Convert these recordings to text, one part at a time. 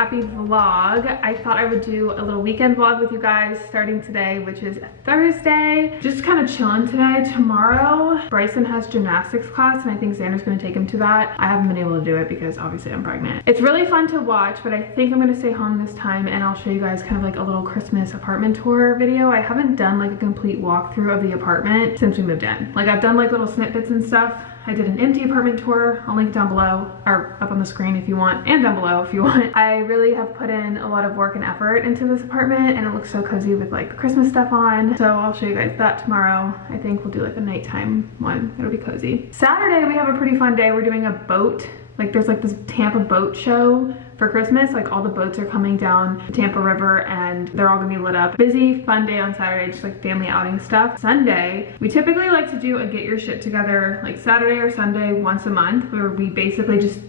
happy vlog. I thought I would do a little weekend vlog with you guys starting today, which is Thursday. Just kind of chilling today. Tomorrow, Bryson has gymnastics class and I think Xander's gonna take him to that. I haven't been able to do it because obviously I'm pregnant. It's really fun to watch, but I think I'm gonna stay home this time and I'll show you guys kind of like a little Christmas apartment tour video. I haven't done like a complete walkthrough of the apartment since we moved in. Like I've done like little snippets and stuff. I did an empty apartment tour. I'll link it down below or up on the screen if you want, and down below if you want. I really have put in a lot of work and effort into this apartment and it looks so cozy with like the Christmas stuff on. So I'll show you guys that tomorrow. I think we'll do like a nighttime one. It'll be cozy. Saturday we have a pretty fun day. We're doing a boat. Like there's like this Tampa boat show for Christmas. Like all the boats are coming down the Tampa River and they're all gonna be lit up. Busy, fun day on Saturday, just like family outing stuff. Sunday, we typically like to do a get your shit together like Saturday or Sunday once a month where we basically just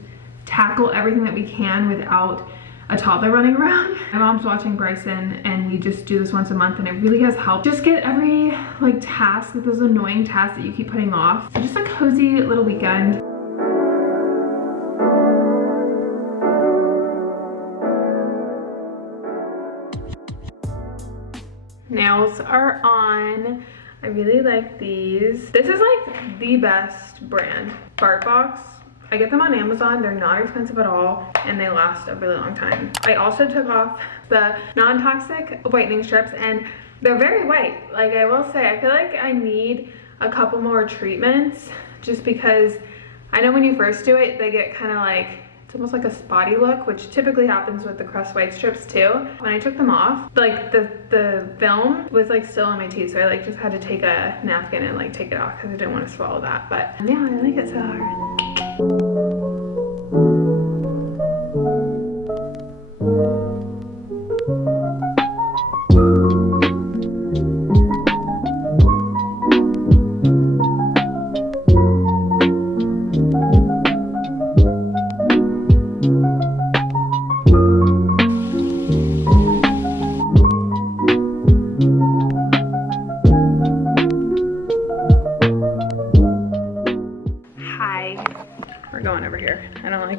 tackle everything that we can without a toddler running around. My mom's watching Bryson and we just do this once a month and it really has helped just get every like task, like those annoying tasks that you keep putting off. So just a cozy little weekend. Nails are on. I really like these. This is like the best brand. Bartbox. I get them on Amazon. They're not expensive at all and they last a really long time. I also took off the non-toxic whitening strips and they're very white. Like I will say, I feel like I need a couple more treatments just because I know when you first do it, they get kind of like, it's almost like a spotty look, which typically happens with the Crest white strips too. When I took them off, like the film was like still in my teeth, so I like just had to take a napkin and like take it off because I didn't want to swallow that. But yeah, I like it so hard.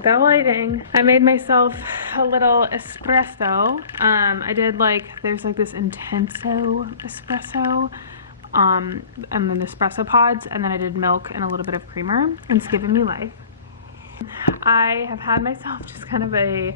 That lighting. I made myself a little espresso. I did like, there's like this intenso espresso and then espresso pods, and then I did milk and a little bit of creamer, and it's giving me life. I have had myself just kind of a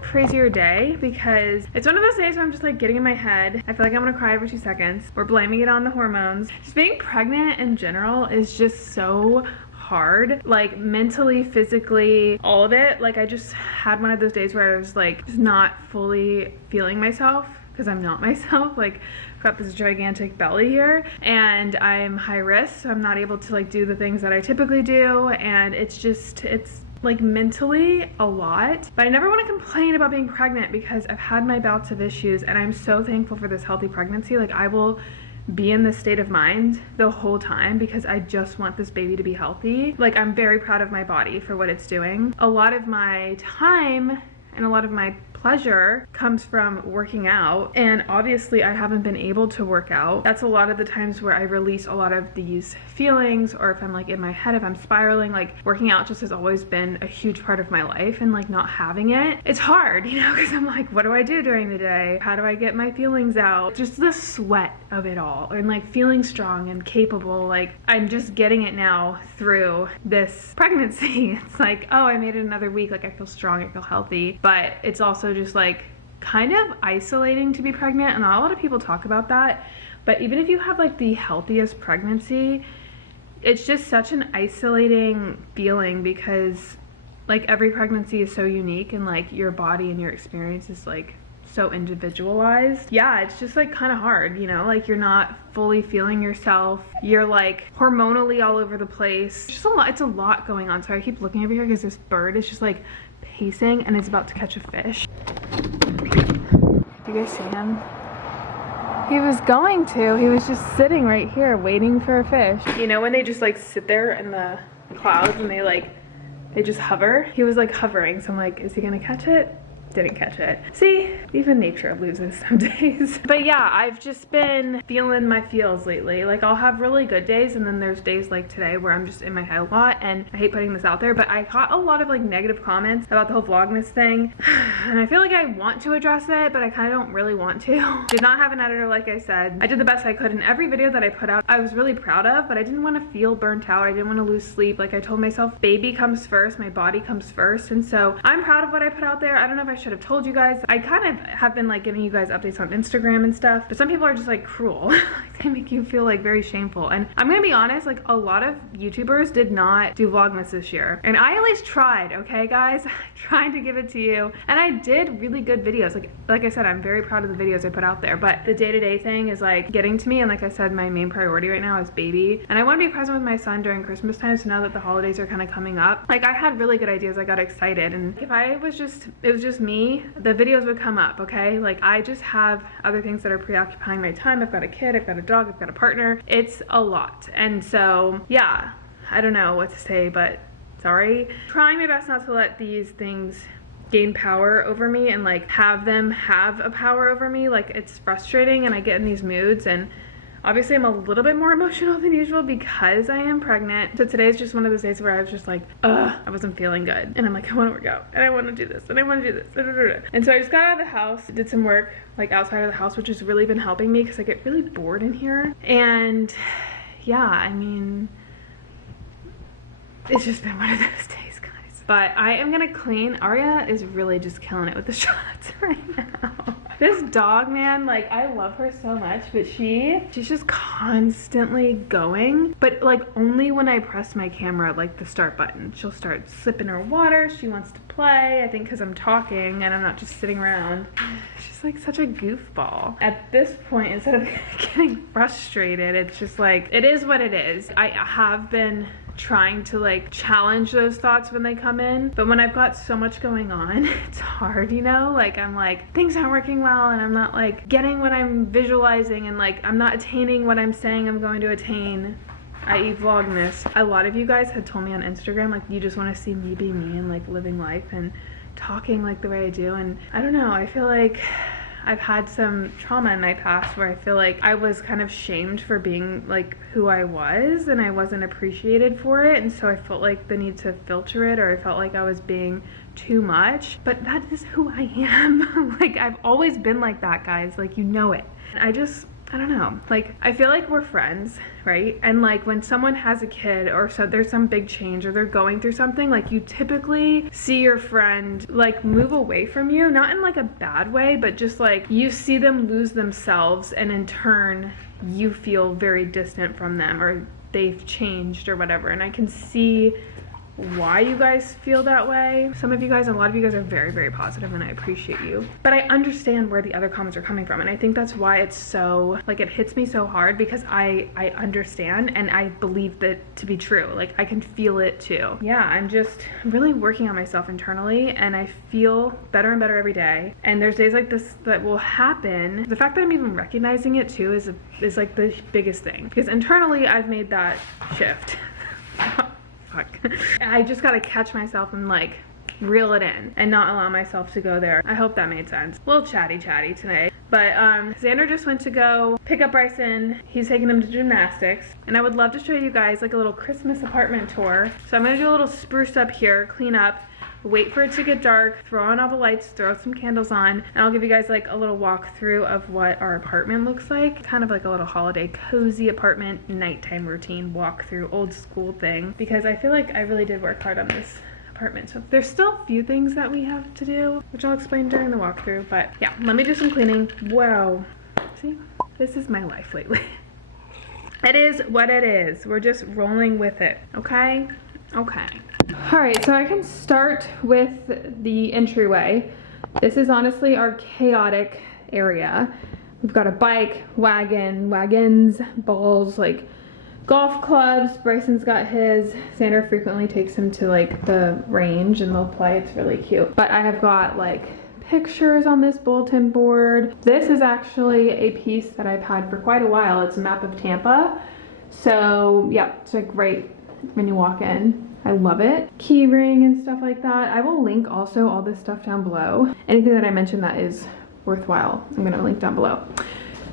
crazier day because it's one of those days where I'm just like getting in my head. I feel like I'm gonna cry every 2 seconds. We're blaming it on the hormones. Just being pregnant in general is just so hard, like mentally, physically, all of it. Like I just had one of those days where I was like just not fully feeling myself because I'm not myself. Like I've got this gigantic belly here and I'm high risk, so I'm not able to like do the things that I typically do, and it's like mentally a lot. But I never want to complain about being pregnant because I've had my bouts of issues and I'm so thankful for this healthy pregnancy. Like I will be in this state of mind the whole time because I just want this baby to be healthy. Like I'm very proud of my body for what it's doing. A lot of my time and a lot of my pleasure comes from working out, and obviously I haven't been able to work out. That's a lot of the times where I release a lot of these feelings, or if I'm like in my head, if I'm spiraling. Like working out just has always been a huge part of my life, and like not having it, it's hard, you know, because I'm like, what do I do during the day? How do I get my feelings out? Just the sweat of it all, and like feeling strong and capable. Like I'm just getting it now through this pregnancy. It's like, oh, I made it another week. Like I feel strong, I feel healthy, but it's also just like kind of isolating to be pregnant, and not a lot of people talk about that. But even if you have like the healthiest pregnancy, it's just such an isolating feeling because like every pregnancy is so unique, and like your body and your experience is like so individualized. Yeah, it's just like kind of hard, you know, like you're not fully feeling yourself. You're like hormonally all over the place. It's just a lot. It's a lot going on. So I keep looking over here because this bird is just like pacing and it's about to catch a fish. You guys see him? He was going to. He was just sitting right here waiting for a fish. You know when they just like sit there in the clouds and they just hover? He was like hovering, so I'm like, is he gonna catch it? didn't catch it. See, even nature loses some days. But yeah, I've just been feeling my feels lately. Like I'll have really good days and then there's days like today where I'm just in my head a lot, and I hate putting this out there, but I got a lot of like negative comments about the whole Vlogmas thing. And I feel like I want to address it, but I kind of don't really want to. Did not have an editor, like I said. I did the best I could, and every video that I put out, I was really proud of, but I didn't want to feel burnt out. I didn't want to lose sleep. Like I told myself, baby comes first, my body comes first. And so I'm proud of what I put out there. I don't know if I should have told you guys. I kind of have been like giving you guys updates on Instagram and stuff, but some people are just like cruel. Like they make you feel like very shameful. And I'm gonna be honest, like a lot of YouTubers did not do Vlogmas this year. And I at least tried, okay guys? Trying to give it to you. And I did really good videos. Like I said, I'm very proud of the videos I put out there, but the day-to-day thing is like getting to me. And like I said, my main priority right now is baby. And I want to be present with my son during Christmas time. So now that the holidays are kind of coming up, like I had really good ideas. I got excited. And if it was just me, the videos would come up, okay? Like I just have other things that are preoccupying my time. I've got a kid, I've got a dog, I've got a partner. It's a lot. And so yeah, I don't know what to say, but sorry. Trying my best not to let these things gain power over me and like have them have a power over me. Like it's frustrating and I get in these moods, and obviously I'm a little bit more emotional than usual because I am pregnant. So today's just one of those days where I was just like, ugh, I wasn't feeling good. And I'm like, I want to work out and I want to do this and I want to do this. And so I just got out of the house, did some work like outside of the house, which has really been helping me because I get really bored in here. And yeah, I mean, it's just been one of those days, guys. But I am gonna clean. Aria is really just killing it with the shots right now. This dog, man, like I love her so much, but she's just constantly going, but like only when I press my camera, like the start button. She'll start sipping her water. She wants to play, I think because I'm talking and I'm not just sitting around. She's like such a goofball. At this point, instead of getting frustrated, it's just like, it is what it is. I have been trying to like challenge those thoughts when they come in, but when I've got so much going on, it's hard, you know? Like I'm like, things aren't working well and I'm not like getting what I'm visualizing, and like I'm not attaining what I'm saying I'm going to attain, i.e. Vlogmas. A lot of you guys had told me on Instagram like you just want to see me be me and like living life and talking like the way I do, and I don't know, I feel like I've had some trauma in my past where I feel like I was kind of shamed for being like who I was and I wasn't appreciated for it, and so I felt like the need to filter it, or I felt like I was being too much. But that is who I am. Like I've always been like that, guys, like you know it. I don't know, like I feel like we're friends, right? And like when someone has a kid or so there's some big change or they're going through something, like you typically see your friend like move away from you, not in like a bad way, but just like you see them lose themselves, and in turn you feel very distant from them, or they've changed or whatever. And I can see why you guys feel that way. Some of you guys, a lot of you guys are very, very positive, and I appreciate you. But I understand where the other comments are coming from, and I think that's why it's so, like, it hits me so hard, because I understand and I believe that to be true. Like, I can feel it too. Yeah, I'm really working on myself internally, and I feel better and better every day. And there's days like this that will happen. The fact that I'm even recognizing it too is like the biggest thing, because internally I've made that shift. I just gotta catch myself and like reel it in and not allow myself to go there. I hope that made sense. A little chatty today. But Xander just went to go pick up Bryson. He's taking him to gymnastics. And I would love to show you guys like a little Christmas apartment tour. So I'm gonna do a little spruce up here, clean up, wait for it to get dark, throw on all the lights, throw some candles on, and I'll give you guys like a little walkthrough of what our apartment looks like. Kind of like a little holiday cozy apartment nighttime routine walkthrough, old school thing, because I feel like I really did work hard on this apartment. So there's still a few things that we have to do, which I'll explain during the walkthrough, but yeah, let me do some cleaning. Wow, see, this is my life lately. It is what it is. We're just rolling with it, okay? Okay. All right, so I can start with the entryway. This is honestly our chaotic area. We've got a bike, wagons, balls, like golf clubs. Bryson's got his. Xander frequently takes him to like the range and they'll play. It's really cute. But I have got like pictures on this bulletin board. This is actually a piece that I've had for quite a while. It's a map of Tampa. So yeah, it's a great when you walk in. I love it. Key ring and stuff like that. I will link also all this stuff down below. Anything that I mentioned that is worthwhile, I'm gonna link down below.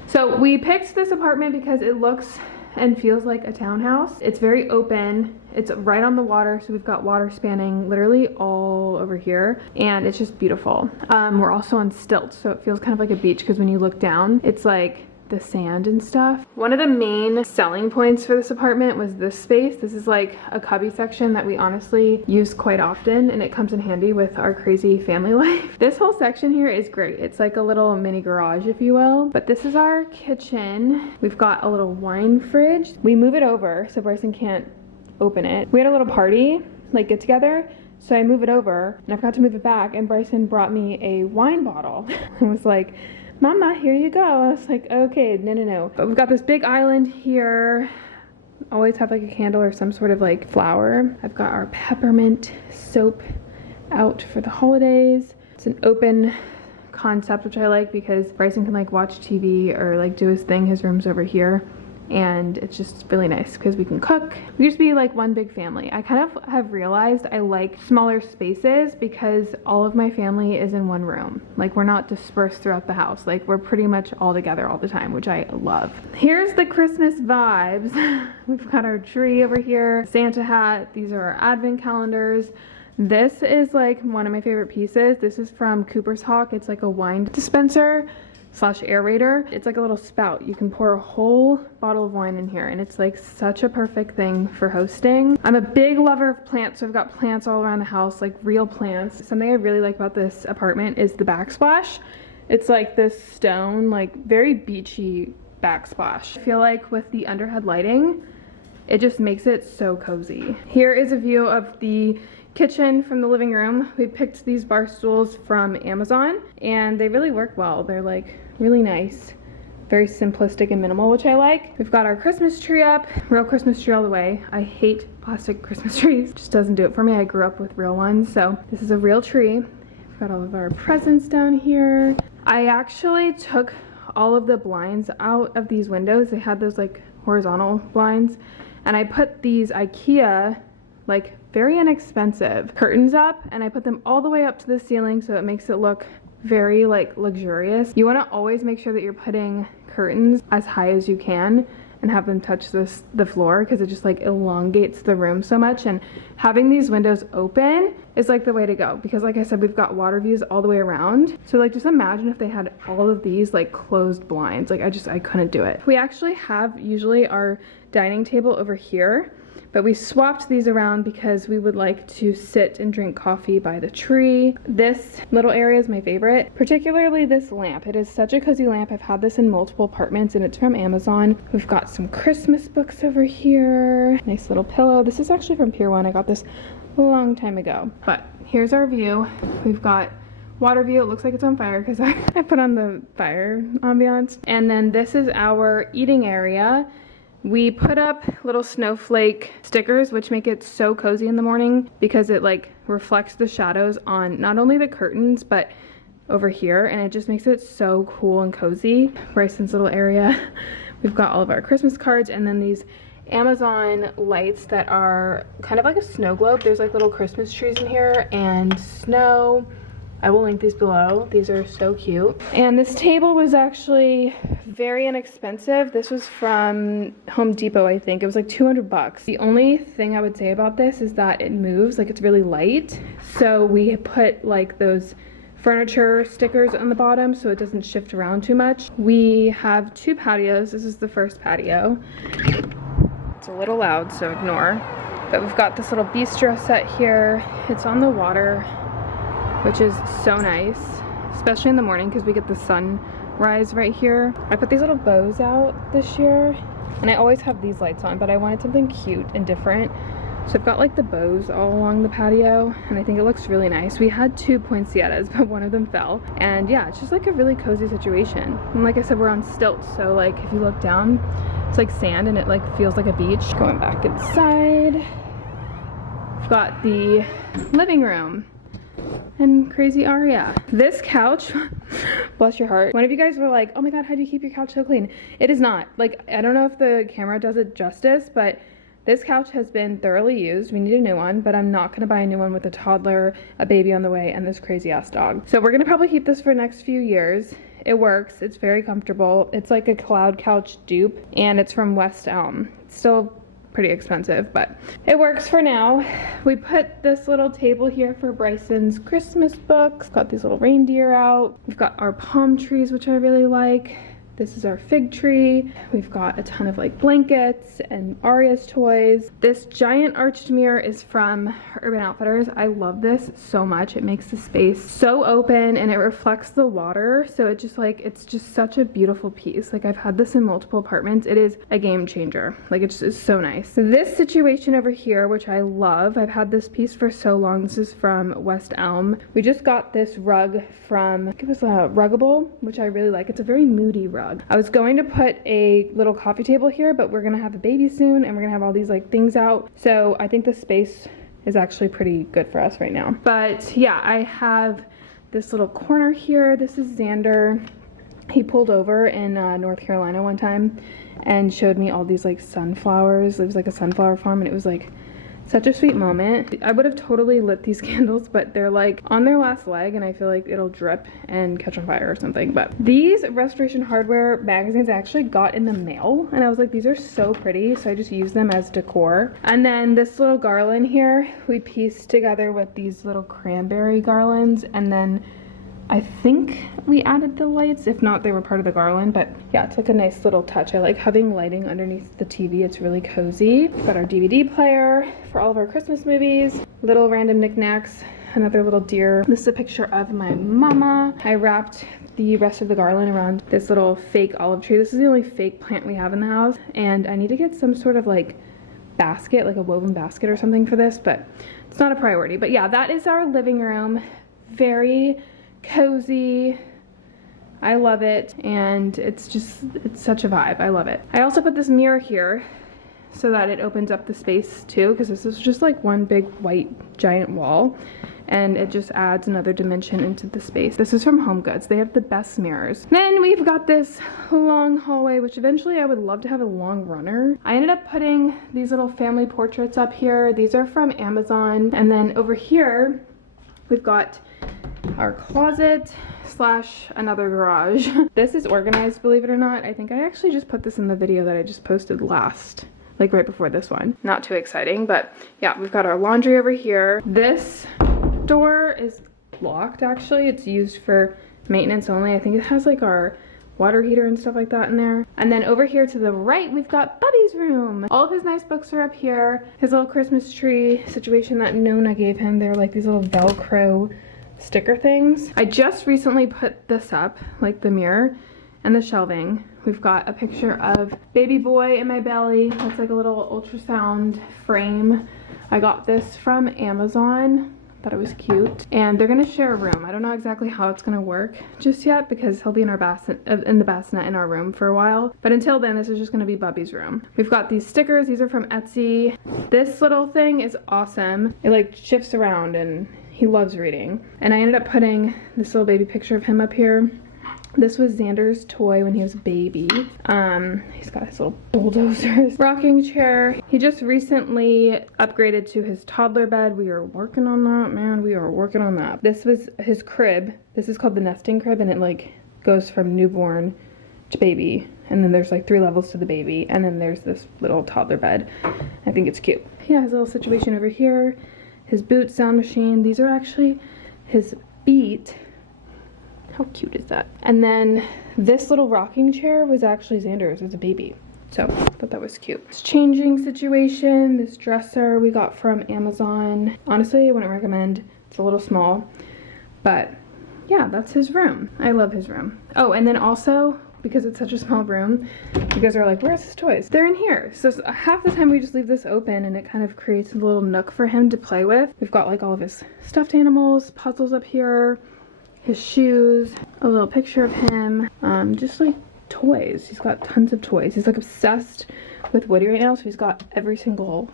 So we picked this apartment because it looks and feels like a townhouse. It's very open. It's right on the water, so we've got water spanning literally all over here, and it's just beautiful. We're also on stilts, so it feels kind of like a beach because when you look down, it's like the sand and stuff. One of the main selling points for this apartment was this space. This is like a cubby section that we honestly use quite often, and it comes in handy with our crazy family life. This whole section here is great. It's like a little mini garage, if you will. But this is our kitchen. We've got a little wine fridge. We move it over so Bryson can't open it. We had a little party, like get together, so I move it over and I forgot to move it back, and Bryson brought me a wine bottle. I was like, Mama, here you go. I was like, okay, no. But we've got this big island here. Always have like a candle or some sort of like flower. I've got our peppermint soap out for the holidays. It's an open concept, which I like because Bryson can like watch TV or like do his thing. His room's over here. And it's just really nice because we can cook. We used to be like one big family. I kind of have realized I like smaller spaces because all of my family is in one room. Like we're not dispersed throughout the house. Like we're pretty much all together all the time, which I love. Here's the Christmas vibes. We've got our tree over here, Santa hat. These are our advent calendars. This is like one of my favorite pieces. This is from Cooper's Hawk. It's like a wine dispenser / aerator. It's like a little spout. You can pour a whole bottle of wine in here, and it's like such a perfect thing for hosting. I'm a big lover of plants, so I've got plants all around the house, like real plants. Something I really like about this apartment is the backsplash. It's like this stone, like very beachy backsplash. I feel like with the underhead lighting, it just makes it so cozy. Here is a view of the kitchen from the living room. We picked these bar stools from Amazon, and they really work well. They're like really nice, very simplistic and minimal, which I like. We've got our Christmas tree up, real Christmas tree all the way. I hate plastic Christmas trees, just doesn't do it for me. I grew up with real ones, so this is a real tree. We've got all of our presents down here. I actually took all of the blinds out of these windows. They had those like horizontal blinds, and I put these Ikea like very inexpensive curtains up, and I put them all the way up to the ceiling so it makes it look very like luxurious. You want to always make sure that you're putting curtains as high as you can and have them touch the floor, because it just like elongates the room so much. And having these windows open is like the way to go, because like I said, we've got water views all the way around. So like just imagine if they had all of these like closed blinds. Like I couldn't do it. We actually have usually our dining table over here, but we swapped these around because we would like to sit and drink coffee by the tree. This little area is my favorite, particularly this lamp. It is such a cozy lamp. I've had this in multiple apartments, and it's from Amazon. We've got some Christmas books over here. Nice little pillow. This is actually from Pier 1. I got this a long time ago. But here's our view. We've got water view. It looks like it's on fire because I put on the fire ambiance. And then this is our eating area. We put up little snowflake stickers, which make it so cozy in the morning because it like reflects the shadows on not only the curtains but over here, and it just makes it so cool and cozy. Bryson's little area. We've got all of our Christmas cards, and then these Amazon lights that are kind of like a snow globe. There's like little Christmas trees in here and snow. I will link these below. These are so cute. And this table was actually very inexpensive. This was from Home Depot, I think. It was like 200 bucks. The only thing I would say about this is that it moves, like it's really light. So we put like those furniture stickers on the bottom so it doesn't shift around too much. We have two patios. This is the first patio. It's a little loud, so ignore. But we've got this little bistro set here. It's on the water, which is so nice, especially in the morning because we get the sunrise right here. I put these little bows out this year, and I always have these lights on, but I wanted something cute and different. So I've got like the bows all along the patio, and I think it looks really nice. We had two poinsettias, but one of them fell. And yeah, it's just like a really cozy situation. And like I said, we're on stilts, so like if you look down, it's like sand and it like feels like a beach. Going back inside, we've got the living room and crazy Aria. This couch, bless your heart. One of you guys were like, oh my god, how do you keep your couch so clean? It is not. Like, I don't know if the camera does it justice, but This couch has been thoroughly used. We need a new one, but I'm not gonna buy a new one with a toddler, a baby on the way, and this crazy ass dog. So we're gonna probably keep this for the next few years. It works, it's very comfortable. It's like a cloud couch dupe, and it's from West Elm. It's still pretty expensive, but it works for now. We put this little table here for Bryson's Christmas books. Got these little reindeer out. We've got our palm trees, which I really like. This is our fig tree. We've got a ton of like blankets and Aria's toys. This giant arched mirror is from Urban Outfitters. I love this so much. It makes the space so open and it reflects the water. So it just like, it's just such a beautiful piece. Like I've had this in multiple apartments. It is a game changer. Like it just is so nice. This situation over here, which I love. I've had this piece for so long. This is from West Elm. We just got this rug from, I think it was a Ruggable, which I really like. It's a very moody rug. I was going to put a little coffee table here, but we're gonna have a baby soon and we're gonna have all these like things out. So I think the space is actually pretty good for us right now. But yeah, I have this little corner here. This is Xander. He pulled over in North Carolina one time and showed me all these like sunflowers. It was like a sunflower farm and it was like such a sweet moment. I would have totally lit these candles, but they're like on their last leg and I feel like it'll drip and catch on fire or something. But these Restoration Hardware magazines I actually got in the mail and I was like, these are so pretty. So I just used them as decor. And then this little garland here, we pieced together with these little cranberry garlands, and then I think we added the lights. If not, they were part of the garland, but yeah, it's like a nice little touch. I like having lighting underneath the TV. It's really cozy. Got our DVD player for all of our Christmas movies. Little random knickknacks. Another little deer. This is a picture of my mama. I wrapped the rest of the garland around this little fake olive tree. This is the only fake plant we have in the house, and I need to get some sort of like basket, like a woven basket or something for this, but it's not a priority. But yeah, that is our living room. Very cozy. I love it, and it's such a vibe. I love it. I also put this mirror here so that it opens up the space too, because this is just like one big white giant wall and it just adds another dimension into the space. This is from Home Goods. They have the best mirrors. Then we've got this long hallway, which eventually I would love to have a long runner. I ended up putting these little family portraits up here. These are from Amazon. And then over here we've got our closet slash another garage. This is organized, believe it or not. I think I actually just put this in the video that I just posted last, like right before this one. Not too exciting, but yeah, we've got our laundry over here. This door is locked actually. It's used for maintenance only. I think it has like our water heater and stuff like that in there. And then over here to the right, we've got Bubby's room. All of his nice books are up here. His little Christmas tree situation that Nona gave him. They're like these little Velcro sticker things. I just recently put this up, like the mirror and the shelving. We've got a picture of baby boy in my belly. Looks like a little ultrasound frame. I got this from Amazon. Thought it was cute. And they're gonna share a room. I don't know exactly how it's gonna work just yet because he'll be in our bassinet, in the bassinet in our room for a while. But until then, this is just gonna be Bubby's room. We've got these stickers. These are from Etsy. This little thing is awesome. It like shifts around and he loves reading. And I ended up putting this little baby picture of him up here. This was Xander's toy when he was a baby. He's got his little bulldozers. Rocking chair. He just recently upgraded to his toddler bed. We are working on that, man. We are working on that. This was his crib. This is called the nesting crib, and it like goes from newborn to baby. And then there's like 3 levels to the baby. And then there's this little toddler bed. I think it's cute. Yeah, his little situation over here. His boot sound machine. These are actually his Beat. How cute is that? And then this little rocking chair was actually Xander's as a baby. So I thought that was cute. This changing situation, this dresser we got from Amazon. Honestly, I wouldn't recommend. It's a little small, but yeah, that's his room. I love his room. Oh, and then also, because it's such a small room, you guys are like, where's his toys? They're in here. So half the time we just leave this open and it kind of creates a little nook for him to play with. We've got like all of his stuffed animals, puzzles up here, his shoes, a little picture of him, just like toys. He's got tons of toys. He's like obsessed with Woody right now, so he's got every single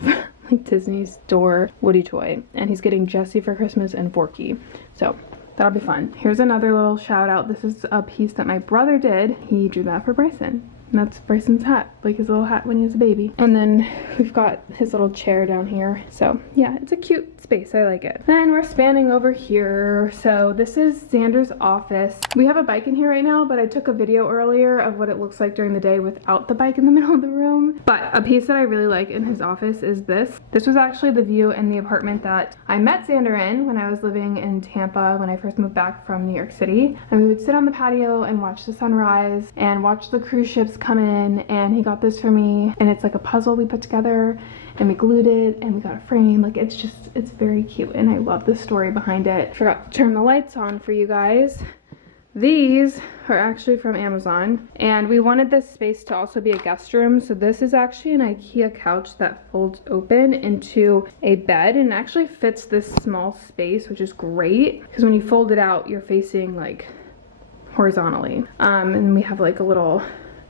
like Disney store Woody toy, and he's getting Jessie for Christmas and Forky, so that'll be fun. Here's another little shout out. This is a piece that my brother did. He drew that for Bryson. And that's Bryson's hat, like his little hat when he was a baby. And then we've got his little chair down here. So yeah, it's a cute space. I like it. Then we're spanning over here. So this is Xander's office. We have a bike in here right now, but I took a video earlier of what it looks like during the day without the bike in the middle of the room. But a piece that I really like in his office is this. This was actually the view in the apartment that I met Xander in when I was living in Tampa when I first moved back from New York City. And we would sit on the patio and watch the sunrise and watch the cruise ships come in, and he got this for me, and it's like a puzzle we put together and we glued it and we got a frame. Like it's very cute and I love the story behind it. Forgot to turn the lights on for you guys. These are actually from Amazon, and we wanted this space to also be a guest room. So this is actually an Ikea couch that folds open into a bed and actually fits this small space, which is great because when you fold it out, you're facing like horizontally. And we have like a little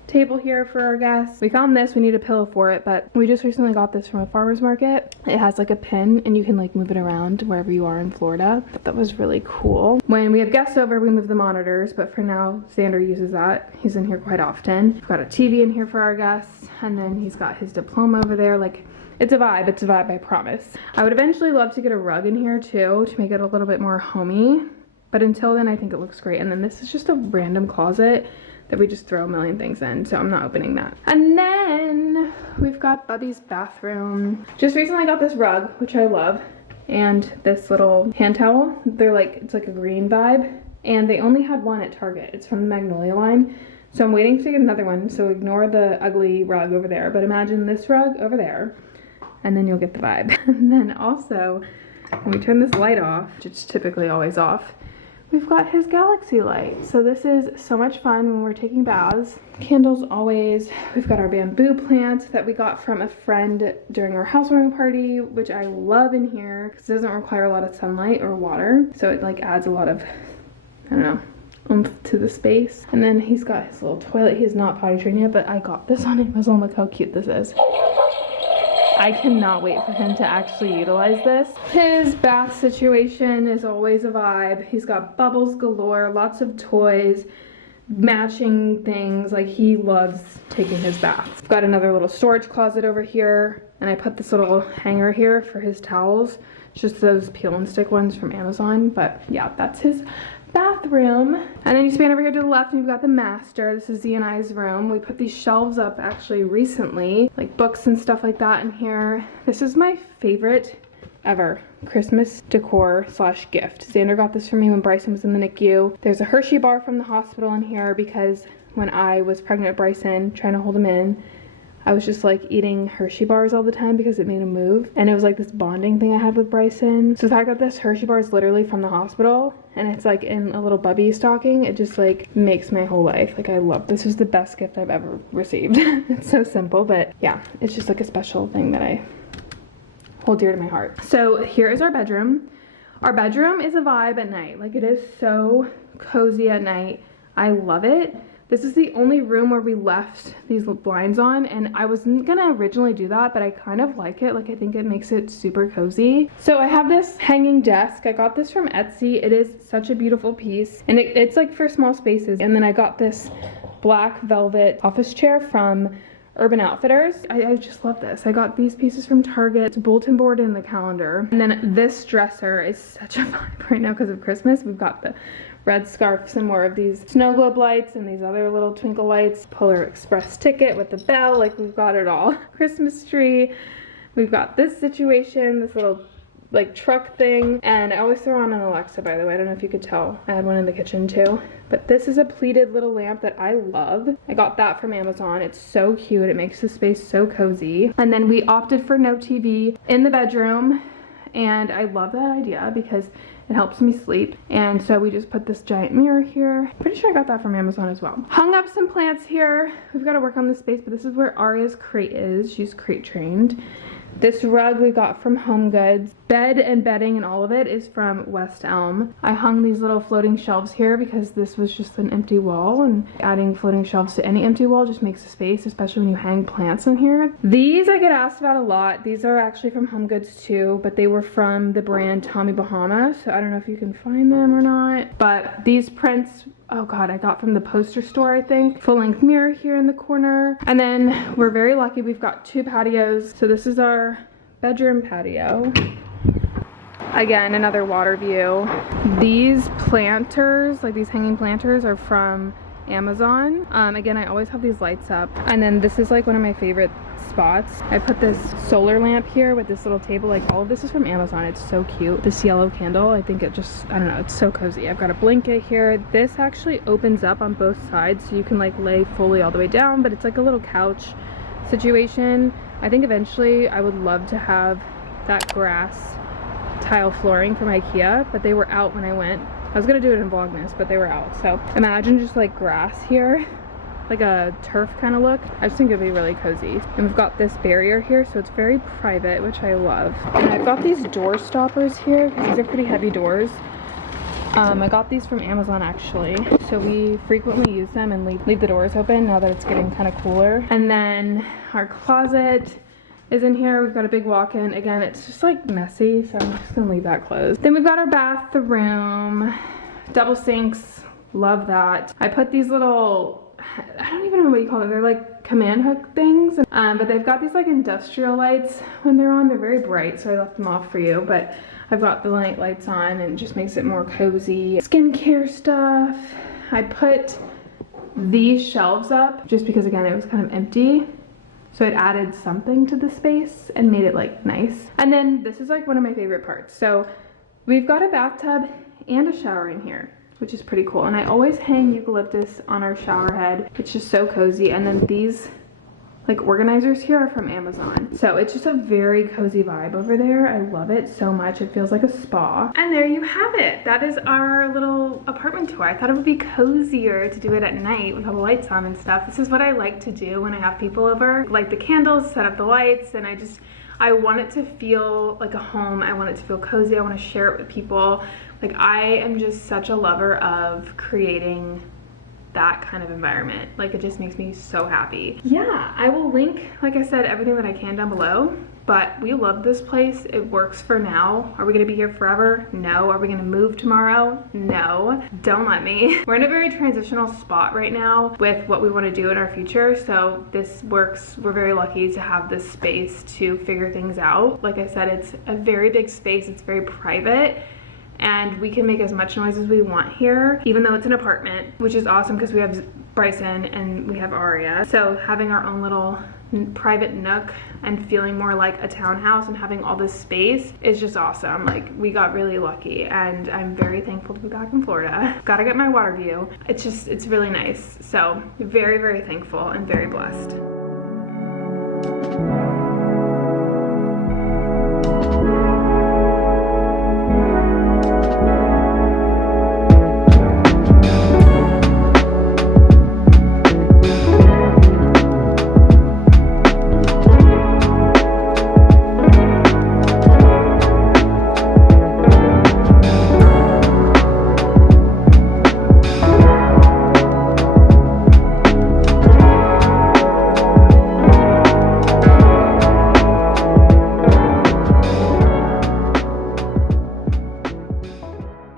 table here for our guests. We found this, we need a pillow for it, but we just recently got this from a farmer's market. It has like a pin and you can like move it around wherever you are in Florida. That was really cool. When we have guests over, we move the monitors, but for now, Xander uses that. He's in here quite often. We've got a TV in here for our guests, and then he's got his diploma over there. Like, it's a vibe, I promise. I would eventually love to get a rug in here too to make it a little bit more homey, but until then, I think it looks great. And then this is just a random closet that we just throw a million things in, so I'm not opening that. And then we've got Bubby's bathroom. Just recently got this rug, which I love, and this little hand towel. They're like, it's like a green vibe, and they only had one at Target. It's from the Magnolia line, so I'm waiting to get another one, so ignore the ugly rug over there, but imagine this rug over there, and then you'll get the vibe. And then also, when we turn this light off, which it's typically always off, we've got his galaxy light. So this is so much fun when we're taking baths. Candles always. We've got our bamboo plant that we got from a friend during our housewarming party, which I love in here because it doesn't require a lot of sunlight or water. So it like adds a lot of, I don't know, oomph to the space. And then he's got his little toilet. He's not potty trained yet, but I got this on Amazon. Look how cute this is. I cannot wait for him to actually utilize this. His bath situation is always a vibe. He's got bubbles galore, lots of toys, matching things. Like, he loves taking his bath. I've got another little storage closet over here, and I put this little hanger here for his towels. It's just those peel and stick ones from Amazon, but yeah, that's his bathroom. And then you span over here to the left and you've got the master. This is Z and I's room. We put these shelves up actually recently, like books and stuff like that in here. This is my favorite ever Christmas decor slash gift. Xander got this for me when Bryson was in the NICU. There's a Hershey bar from the hospital in here because when I was pregnant with Bryson, trying to hold him in, I was just like eating Hershey bars all the time because it made him move. And it was like this bonding thing I had with Bryson. So the fact that this Hershey bar is literally from the hospital and it's like in a little Bubby stocking, it just like makes my whole life. Like, I love this. Is the best gift I've ever received. It's so simple, but yeah, it's just like a special thing that I hold dear to my heart. So here is our bedroom. Our bedroom is a vibe at night. Like, it is so cozy at night. I love it. This is the only room where we left these blinds on, and I wasn't gonna originally do that, but I kind of like it. Like, I think it makes it super cozy. So I have this hanging desk. I got this from Etsy. It is such a beautiful piece, and it's like for small spaces. And then I got this black velvet office chair from Urban Outfitters. I just love this. I got these pieces from Target. It's a bulletin board in the calendar. And then this dresser is such a vibe right now because of Christmas. We've got the red scarves and more of these snow globe lights and these other little twinkle lights. Polar Express ticket with the bell. Like, we've got it all. Christmas tree. We've got this situation, this little like truck thing, and I always throw on an Alexa, by the way. I don't know if you could tell. I had one in the kitchen too. But this is a pleated little lamp that I love. I got that from Amazon. It's so cute. It makes the space so cozy. And then we opted for no TV in the bedroom, and I love that idea because it helps me sleep. And so we just put this giant mirror here. Pretty sure I got that from Amazon as well. Hung up some plants here. We've got to work on this space, but this is where Aria's crate is. She's crate trained. This rug we got from Home Goods. bed and bedding and all of it is from West Elm. I hung these little floating shelves here because this was just an empty wall, and adding floating shelves to any empty wall just makes a space, especially when you hang plants in here. These I get asked about a lot. These are actually from Home Goods too, but they were from the brand Tommy Bahama, so I don't know if you can find them or not. But these prints, oh god, I got from the poster store, I think. Full-length mirror here in the corner. And then we're very lucky, we've got 2 patios. So this is our bedroom patio. Again, another water view. These planters, like these hanging planters, are from Amazon. Again, I always have these lights up. And then this is like one of my favorite spots. I put this solar lamp here with this little table. Like all of this is from Amazon. It's so cute. This yellow candle, I think it just, I don't know, it's so cozy. I've got a blanket here. This actually opens up on both sides, so you can like lay fully all the way down, but it's like a little couch situation. I think eventually I would love to have that grass tile flooring from Ikea, but they were out when I went. I was gonna do it in Vlogmas, but they were out. So imagine just like grass here, like a turf kind of look. I just think it'd be really cozy. And we've got this barrier here, so it's very private, which I love. And I've got these door stoppers here because these are pretty heavy doors. I got these from Amazon actually, so we frequently use them and leave the doors open now that it's getting kind of cooler. And then our closet is in here. We've got a big walk-in. Again, it's just like messy, so I'm just gonna leave that closed. Then we've got our bathroom, double sinks, love that. I put these little, I don't even know what you call them, they're like command hook things, but they've got these like industrial lights when they're on. They're very bright, so I left them off for you, but I've got the night lights on and it just makes it more cozy. Skincare stuff. I put these shelves up just because, again, it was kind of empty. So it added something to the space and made it like nice. And then this is like one of my favorite parts. So we've got a bathtub and a shower in here, which is pretty cool. And I always hang eucalyptus on our shower head. It's just so cozy. And then these like organizers here are from Amazon. So it's just a very cozy vibe over there. I love it so much. It feels like a spa. And there you have it. That is our little apartment tour. I thought it would be cozier to do it at night with all the lights on and stuff. This is what I like to do when I have people over. Light the candles, set up the lights, and I want it to feel like a home. I want it to feel cozy. I want to share it with people. Like, I am just such a lover of creating that kind of environment. Like, it just makes me so happy. Yeah, I will link, like I said, everything that I can down below, but we love this place. It works for now. Are we gonna be here forever? No. Are we gonna move tomorrow? No. Don't let me. We're in a very transitional spot right now with what we want to do in our future, so this works. We're very lucky to have this space to figure things out. Like I said, it's a very big space. It's very private, and we can make as much noise as we want here, even though it's an apartment, which is awesome because we have Bryson and we have Aria. So having our own little private nook and feeling more like a townhouse and having all this space is just awesome. Like, we got really lucky, and I'm very thankful to be back in Florida. Gotta get my water view. It's really nice. So very, very thankful and very blessed.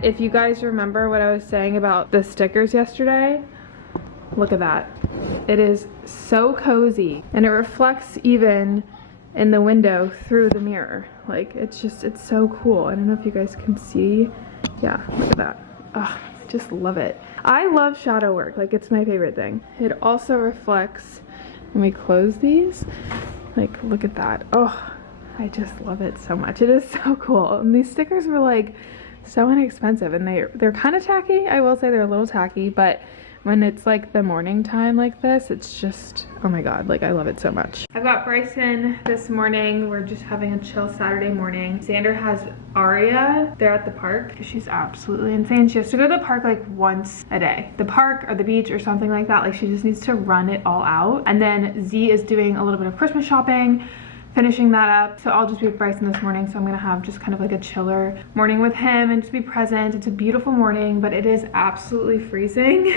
If you guys remember what I was saying about the stickers yesterday, look at that. It is so cozy, and it reflects even in the window through the mirror. Like, it's so cool. I don't know if you guys can see. Yeah, look at that. Oh, I just love it. I love shadow work. Like, it's my favorite thing. It also reflects when we close these. Like, look at that. Oh, I just love it so much. It is so cool. And these stickers were like so inexpensive, and they're kind of tacky. I will say they're a little tacky, but when it's like the morning time like this, it's just, oh my god, like, I love it so much. I've got Bryson this morning. We're just having a chill Saturday morning. Xander has Aria there at the park. She's absolutely insane. She has to go to the park like once a day. The park or the beach or something like that. Like, she just needs to run it all out. And then Z is doing a little bit of Christmas shopping, finishing that up. So I'll just be with Bryson this morning, so I'm gonna have just kind of like a chiller morning with him and just be present. It's a beautiful morning, but it is absolutely freezing.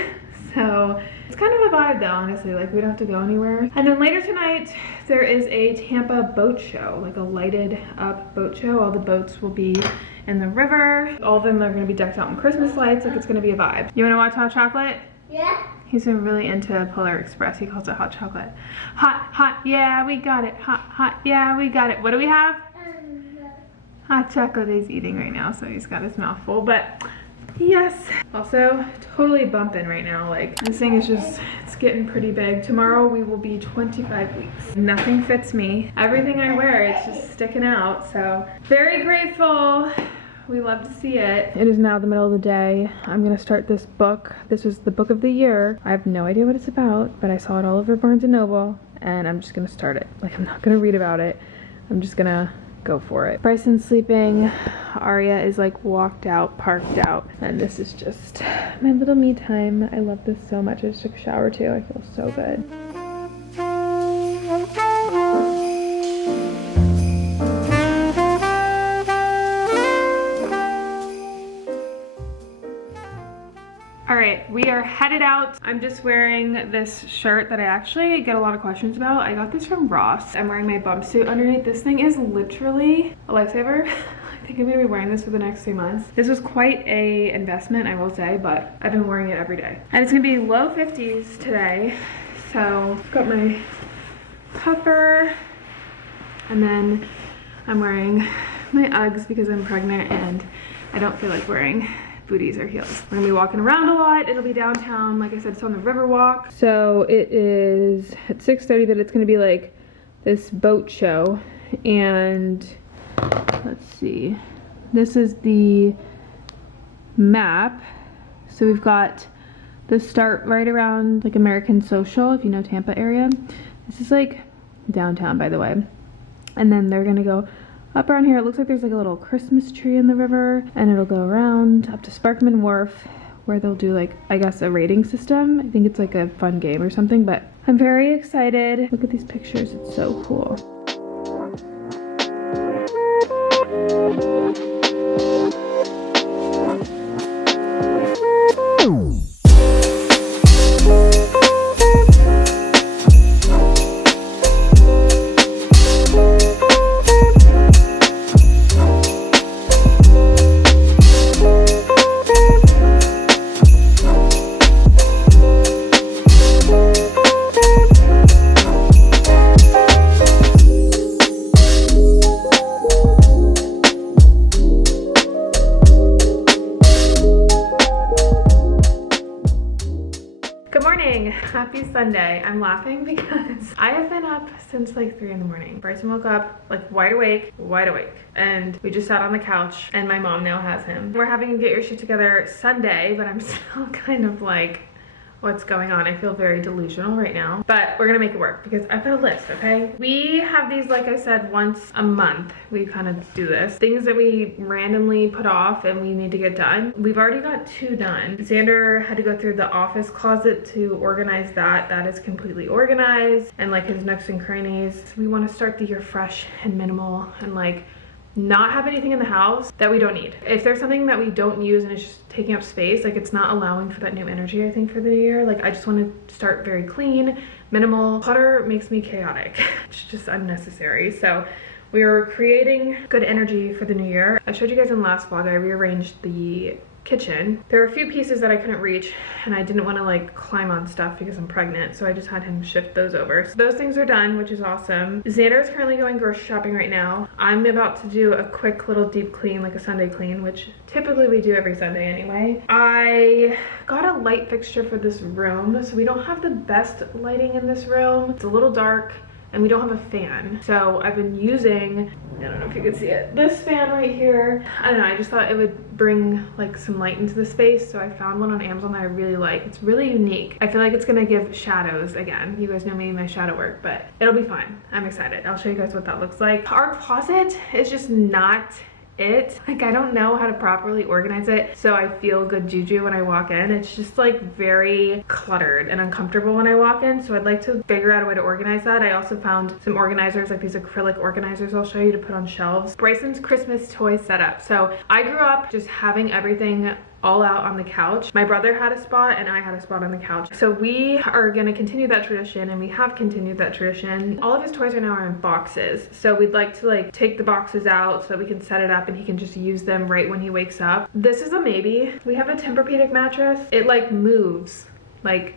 So it's kind of a vibe though, honestly, like we don't have to go anywhere. And then later tonight, there is a Tampa boat show, like a lighted up boat show. All the boats will be in the river. All of them are gonna be decked out in Christmas lights, like it's gonna be a vibe. You wanna watch Hot Chocolate? Yeah. He's been really into Polar Express. He calls it hot chocolate. Hot, hot, yeah, we got it. Hot, hot, yeah, we got it. What do we have? Hot chocolate he's eating right now, so he's got his mouth full, but yes. Also, totally bumping right now. Like, this thing is just, it's getting pretty big. Tomorrow we will be 25 weeks. Nothing fits me. Everything I wear is just sticking out, so very grateful. We love to see it. It is now the middle of the day. I'm gonna start this book. This is the book of the year. I have no idea what it's about, but I saw it all over Barnes & Noble, and I'm just gonna start it. Like, I'm not gonna read about it. I'm just gonna go for it. Bryson's sleeping. Aria is like walked out, parked out, and this is just my little me time. I love this so much. I just took a shower too. I feel so good. All right, we are headed out. I'm just wearing this shirt that I actually get a lot of questions about. I got this from Ross. I'm wearing my bump suit underneath. This thing is literally a lifesaver. I think I'm gonna be wearing this for the next 3 months. This was quite a investment, I will say, but I've been wearing it every day. And it's gonna be low 50s today. So I've got my puffer, and then I'm wearing my Uggs because I'm pregnant and I don't feel like wearing booties or heels. We're gonna be walking around a lot. It'll be downtown. Like I said, it's on the river walk. So it is at 6:30 that it's gonna be like this boat show. And let's see, this is the map. So we've got the start right around like American Social, if you know Tampa area. This is like downtown, by the way. And then they're gonna go up around here. It looks like there's like a little Christmas tree in the river, and it'll go around up to Sparkman Wharf, where they'll do like, I guess, a rating system. I think it's like a fun game or something, but I'm very excited. Look at these pictures, it's so cool. Happy Sunday. I'm laughing because I have been up since like 3 in the morning. Bryson woke up like wide awake, and we just sat on the couch, and my mom now has him. We're having a get your shit together Sunday, but I'm still kind of like, what's going on? I feel very delusional right now, but we're gonna make it work because I've got a list, okay? We have these, like I said, once a month. We kind of do this. Things that we randomly put off and we need to get done. We've already got 2 done. Xander had to go through the office closet to organize that. That is completely organized, and like his nooks and crannies. So we wanna start the year fresh and minimal and like not have anything in the house that we don't need. If there's something that we don't use and it's just taking up space, like it's not allowing for that new energy, I think, for the new year. Like I just want to start very clean, minimal. Clutter makes me chaotic. It's just unnecessary. So we are creating good energy for the new year. I showed you guys in the last vlog, I rearranged the kitchen. There were a few pieces that I couldn't reach, and I didn't want to like climb on stuff because I'm pregnant, so I just had him shift those over. So those things are done, which is awesome. Xander is currently going grocery shopping right now. I'm about to do a quick little deep clean, like a Sunday clean, which typically we do every Sunday anyway. I got a light fixture for this room, so we don't have the best lighting in this room. It's a little dark, and we don't have a fan. So I've been using, I don't know if you can see it, this fan right here. I don't know, I just thought it would bring like some light into the space. So I found one on Amazon that I really like. It's really unique. I feel like it's gonna give shadows again. You guys know me and my shadow work, but it'll be fun. I'm excited. I'll show you guys what that looks like. Our closet is just not it. Like, I don't know how to properly organize it so I feel good juju when I walk in. It's just like very cluttered and uncomfortable when I walk in, so I'd like to figure out a way to organize that. I also found some organizers, like these acrylic organizers I'll show you, to put on shelves. Bryson's Christmas toy setup. So I grew up just having everything all out on the couch. My brother had a spot and I had a spot on the couch. So we are gonna continue that tradition, and we have continued that tradition. All of his toys right now are in boxes. So we'd like to like take the boxes out so that we can set it up and he can just use them right when he wakes up. This is a maybe. We have a Tempur-Pedic mattress. It like moves like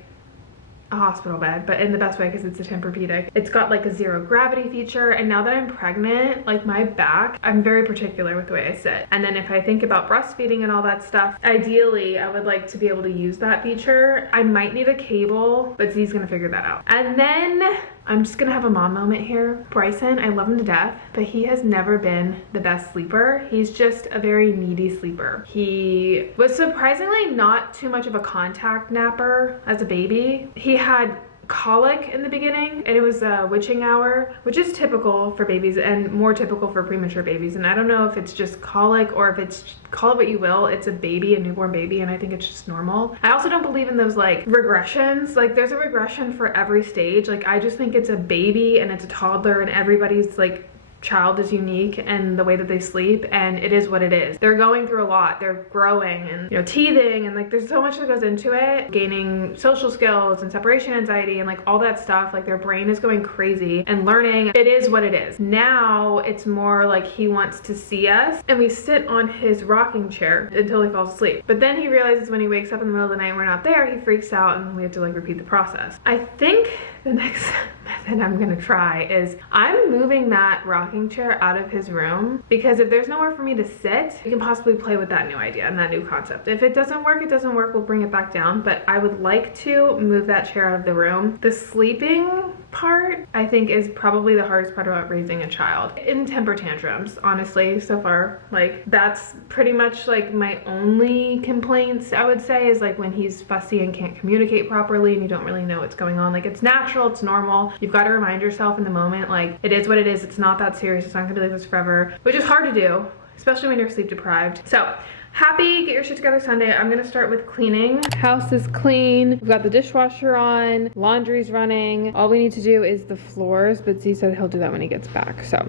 a hospital bed, but in the best way because it's a Tempur-Pedic. It's got like a zero gravity feature, and now that I'm pregnant, like my back, I'm very particular with the way I sit. And then if I think about breastfeeding and all that stuff, ideally I would like to be able to use that feature. I might need a cable, but Z's gonna figure that out. And then I'm just gonna have a mom moment here. Bryson, I love him to death, but he has never been the best sleeper. He's just a very needy sleeper. He was surprisingly not too much of a contact napper as a baby. He had colic in the beginning, and it was a witching hour, which is typical for babies and more typical for premature babies. And I don't know if it's just colic or if it's, call it what you will, it's a baby, a newborn baby, and I think it's just normal. I also don't believe in those like regressions. Like there's a regression for every stage. Like I just think it's a baby and it's a toddler, and everybody's like child is unique and the way that they sleep, and it is what it is. They're going through a lot. They're growing and, you know, teething, and like there's so much that goes into it, gaining social skills and separation anxiety and like all that stuff. Like their brain is going crazy and learning. It is what it is. Now it's more like he wants to see us, and we sit on his rocking chair until he falls asleep. But then he realizes when he wakes up in the middle of the night and we're not there, he freaks out, and we have to like repeat the process. I think the next method I'm gonna try is I'm moving that rocking chair out of his room, because if there's nowhere for me to sit, we can possibly play with that new idea and that new concept. If it doesn't work, it doesn't work. We'll bring it back down, but I would like to move that chair out of the room. The sleeping part, I think, is probably the hardest part about raising a child. In temper tantrums, honestly, so far, like that's pretty much like my only complaints, I would say, is like when he's fussy and can't communicate properly and you don't really know what's going on. Like it's natural, it's normal. You've got to remind yourself in the moment, like it is what it is. It's not that serious. It's not gonna be like this forever, which is hard to do, especially when you're sleep deprived. So happy Get Your Shit Together Sunday. I'm gonna start with cleaning. House is clean. We've got the dishwasher on, laundry's running. All we need to do is the floors, but Z said he'll do that when he gets back. So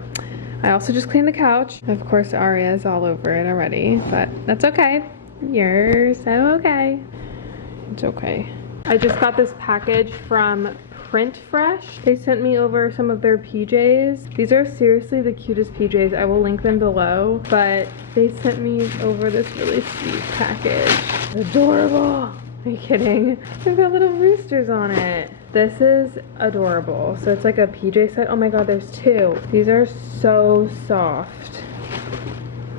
I also just cleaned the couch. Of course, Aria's all over it already, but that's okay. You're so okay. It's okay. I just got this package from Print Fresh. They sent me over some of their PJs. These are seriously the cutest PJs. I will link them below, but they sent me over this really sweet package. Adorable. Are you kidding? They've got little roosters on it. This is adorable. So it's like a PJ set. Oh my god, there's two. These are so soft.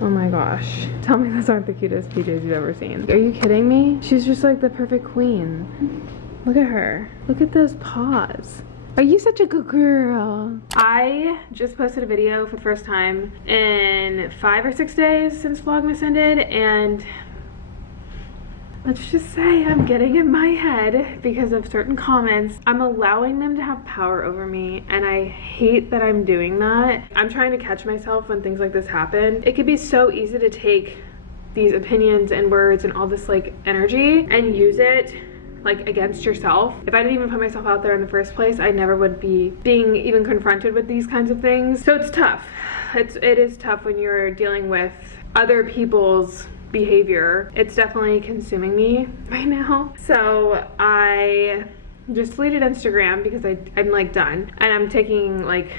Oh my gosh. Tell me those aren't the cutest PJs you've ever seen. Are you kidding me? She's just like the perfect queen. Look at her. Look at those paws. Are you such a good girl? I just posted a video for the first time in 5 or 6 days since Vlogmas ended, and let's just say I'm getting in my head because of certain comments. I'm allowing them to have power over me, and I hate that I'm doing that. I'm trying to catch myself when things like this happen. It could be so easy to take these opinions and words and all this like energy and use it like against yourself. If I didn't even put myself out there in the first place, I never would be being even confronted with these kinds of things. So it's tough. It is tough when you're dealing with other people's behavior. It's definitely consuming me right now. So I just deleted Instagram because I'm like done, and I'm taking like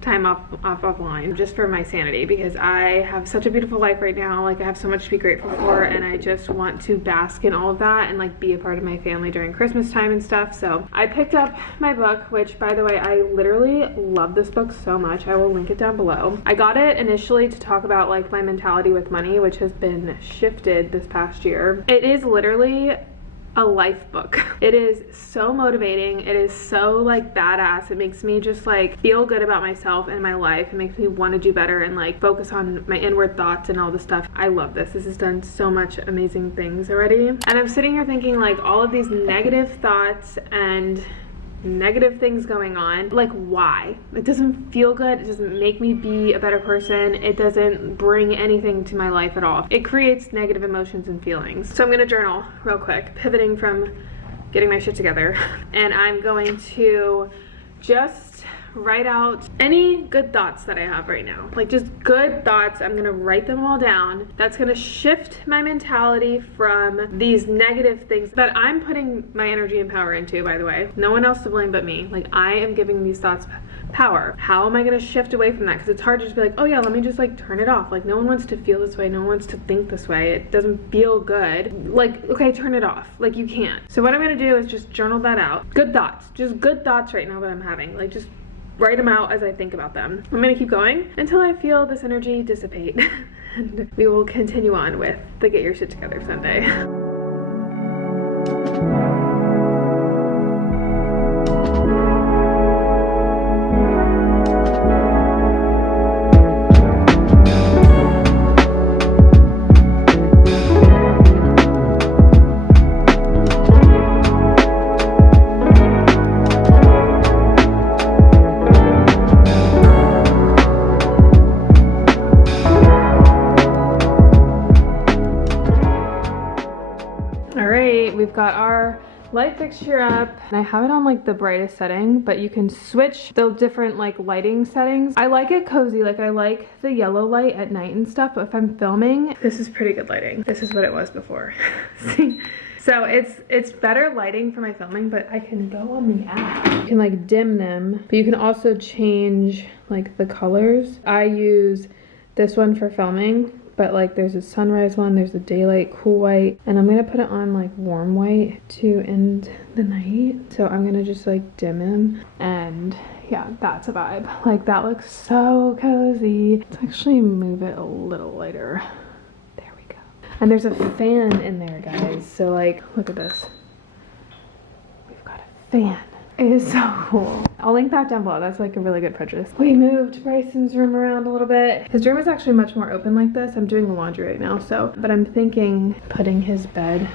time offline just for my sanity, because I have such a beautiful life right now. Like I have so much to be grateful for, and I just want to bask in all of that and like be a part of my family during Christmas time and stuff. So I picked up my book, which by the way, I literally love this book so much. I will link it down below. I got it initially to talk about like my mentality with money, which has been shifted this past year. It is literally a life book. It is so motivating. It is so like badass. It makes me just like feel good about myself and my life. It makes me want to do better and like focus on my inward thoughts and all this stuff. I love this. This has done so much amazing things already. And I'm sitting here thinking like all of these negative thoughts and negative things going on. Like, why? It doesn't feel good. It doesn't make me be a better person. It doesn't bring anything to my life at all. It creates negative emotions and feelings. So I'm gonna journal real quick, pivoting from getting my shit together. And I'm going to just write out any good thoughts that I have right now. Like, just good thoughts. I'm gonna write them all down. That's gonna shift my mentality from these negative things that I'm putting my energy and power into, by the way. No one else to blame but me. Like, I am giving these thoughts power. How am I gonna shift away from that? Because it's hard to just be like, oh yeah, let me just like turn it off. Like, no one wants to feel this way. No one wants to think this way. It doesn't feel good. Like, okay, turn it off. Like, you can't. So what I'm gonna do is just journal that out. Good thoughts. Just good thoughts right now that I'm having. Like, just write them out as I think about them. I'm gonna keep going until I feel this energy dissipate. And we will continue on with the Get Your Shit Together Sunday. We've got our light fixture up and I have it on like the brightest setting, but you can switch the different like lighting settings. I like it cozy, like I like the yellow light at night and stuff, but if I'm filming, this is pretty good lighting. This is what it was before. See? So it's better lighting for my filming, but I can go on the app. You can like dim them, but you can also change like the colors. I use this one for filming, but like there's a sunrise one, there's a daylight cool white, and I'm gonna put it on like warm white to end the night. So I'm gonna just like dim him, and yeah, that's a vibe. Like, that looks so cozy. Let's actually move it a little lighter. There we go. And there's a fan in there, guys. So like, look at this. We've got a fan. It is so cool. I'll link that down below. That's like a really good purchase. We moved Bryson's room around a little bit. His room is actually much more open like this. I'm doing the laundry right now, but I'm thinking putting his bed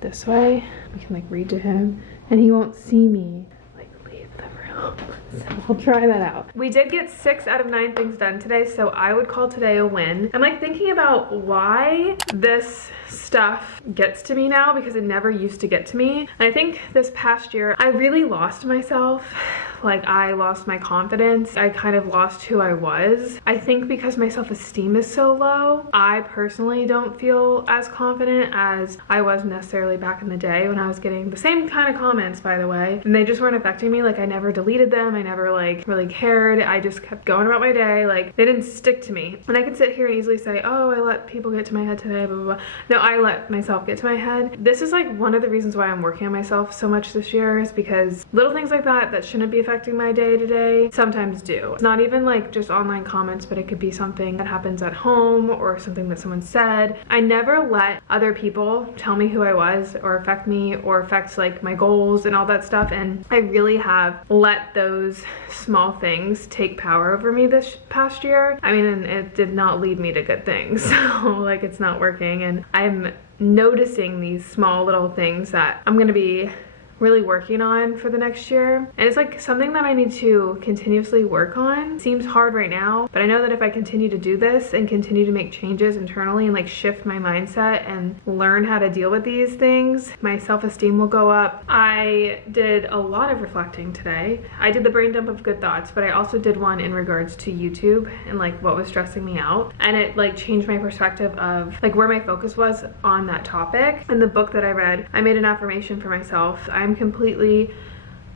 this way. We can like read to him and he won't see me like leave the room. So we'll try that out. We did get 6 out of 9 things done today, so I would call today a win. I'm like thinking about why this stuff gets to me now, because it never used to get to me. And I think this past year I really lost myself. Like, I lost my confidence. I kind of lost who I was. I think because my self-esteem is so low, I personally don't feel as confident as I was necessarily back in the day when I was getting the same kind of comments, by the way, and they just weren't affecting me. Like, I never deleted them. I never like really cared. I just kept going about my day. Like, they didn't stick to me. And I could sit here and easily say, oh, I let people get to my head today, blah, blah, blah. No, I let myself get to my head. This is like one of the reasons why I'm working on myself so much this year, is because little things like that shouldn't be affecting my day to day sometimes do. It's not even like just online comments, but it could be something that happens at home or something that someone said. I never let other people tell me who I was or affect me or affect like my goals and all that stuff, and I really have let those small things take power over me this past year. I mean, and it did not lead me to good things. So like, it's not working, and I'm noticing these small little things that I'm gonna be really working on for the next year. And it's like something that I need to continuously work on. Seems hard right now, but I know that if I continue to do this and continue to make changes internally and like shift my mindset and learn how to deal with these things, my self-esteem will go up. I did a lot of reflecting today. I did the brain dump of good thoughts, but I also did one in regards to YouTube and like what was stressing me out. And it like changed my perspective of like where my focus was on that topic. In the book that I read, I made an affirmation for myself. I'm completely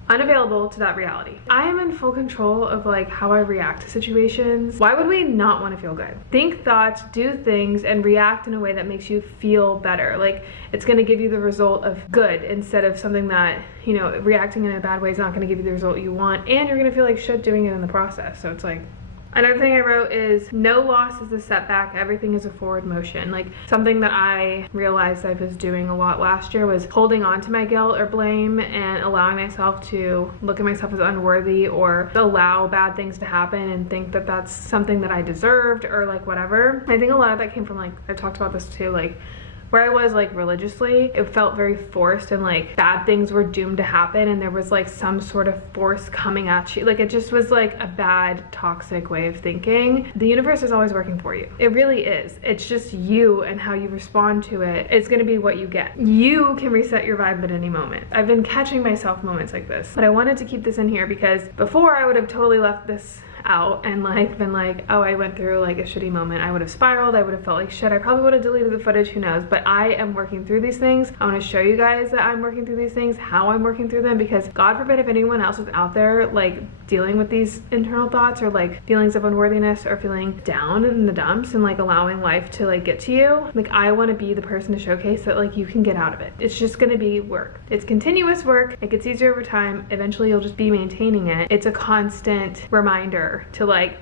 unavailable to that reality. I am in full control of like how I react to situations. Why would we not want to feel good? Think thoughts, do things, and react in a way that makes you feel better. Like, it's going to give you the result of good instead of something that, you know, reacting in a bad way is not going to give you the result you want, and you're going to feel like shit doing it in the process. So it's like, another thing I wrote is no loss is a setback, everything is a forward motion. Like, something that I realized I was doing a lot last year was holding on to my guilt or blame and allowing myself to look at myself as unworthy or allow bad things to happen and think that that's something that I deserved or like whatever. I think a lot of that came from like, I've talked about this too, like where I was like religiously, it felt very forced and like bad things were doomed to happen and there was like some sort of force coming at you. Like it just was like a bad, toxic way of thinking. The universe is always working for you. It really is. It's just you and how you respond to it. It's gonna be what you get. You can reset your vibe at any moment. I've been catching myself moments like this, but I wanted to keep this in here because before I would have totally left this out and like been like, oh, I went through like a shitty moment. I would have spiraled. I would have felt like shit. I probably would have deleted the footage, who knows, but I am working through these things. I want to show you guys that I'm working through these things, how I'm working through them, because God forbid if anyone else is out there like dealing with these internal thoughts or like feelings of unworthiness or feeling down in the dumps and like allowing life to like get to you. Like I want to be the person to showcase that like you can get out of it. It's just going to be work. It's continuous work. It gets easier over time. Eventually you'll just be maintaining it. It's a constant reminder to like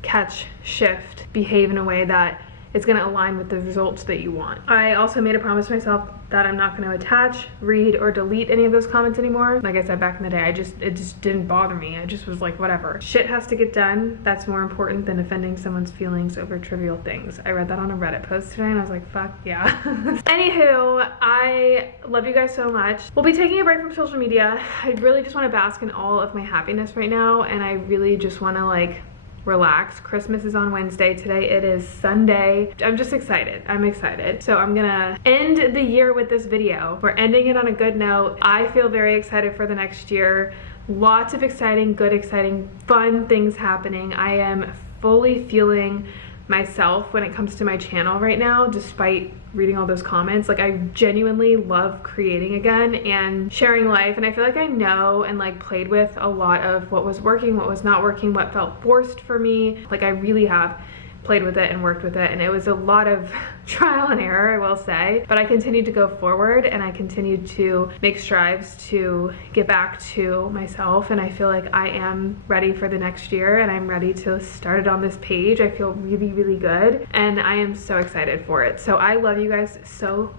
catch, shift, behave in a way that it's going to align with the results that you want. I also made a promise to myself that I'm not going to attach, read, or delete any of those comments anymore. Like I said back in the day, it just didn't bother me. I just was like, whatever. Shit has to get done. That's more important than offending someone's feelings over trivial things. I read that on a Reddit post today and I was like, fuck yeah. Anywho, I love you guys so much. We'll be taking a break from social media. I really just want to bask in all of my happiness right now, and I really just want to like relax. Christmas is on Wednesday. Today it is Sunday. I'm just excited. I'm excited. So I'm gonna end the year with this video. We're ending it on a good note. I feel very excited for the next year. Lots of exciting, good, exciting, fun things happening. I am fully feeling myself when it comes to my channel right now, despite reading all those comments. Like I genuinely love creating again and sharing life, and I feel like I know and like played with a lot of what was working, what was not working, what felt forced for me. Like I really have played with it and worked with it, and it was a lot of trial and error, I will say, but I continued to go forward and I continued to make strides to get back to myself, and I feel like I am ready for the next year and I'm ready to start it on this page. I feel really, really good and I am so excited for it. So I love you guys so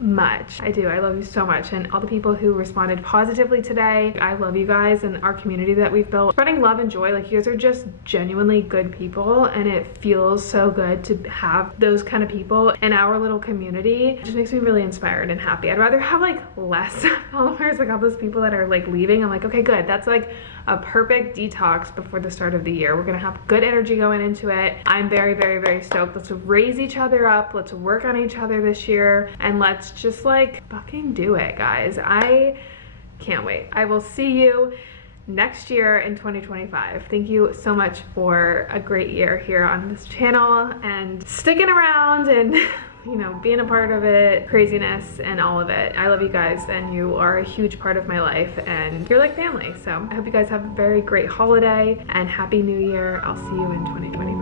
much. I do. I love you so much, and all the people who responded positively today. I love you guys and our community that we've built. Spreading love and joy. Like you guys are just genuinely good people, and it feels so good to have those kind of people in our little community. It just makes me really inspired and happy. I'd rather have like less followers, like all those people that are like leaving. I'm like, okay, good. That's like a perfect detox before the start of the year. We're gonna have good energy going into it. I'm very, very, very stoked. Let's raise each other up. Let's work on each other this year, and let's just like fucking do it, guys. I can't wait. I will see you next year in 2025. Thank you so much for a great year here on this channel and sticking around and you know, being a part of it, craziness and all of it. I love you guys, and you are a huge part of my life, and you're like family. So I hope you guys have a very great holiday and happy new year. I'll see you in 2025.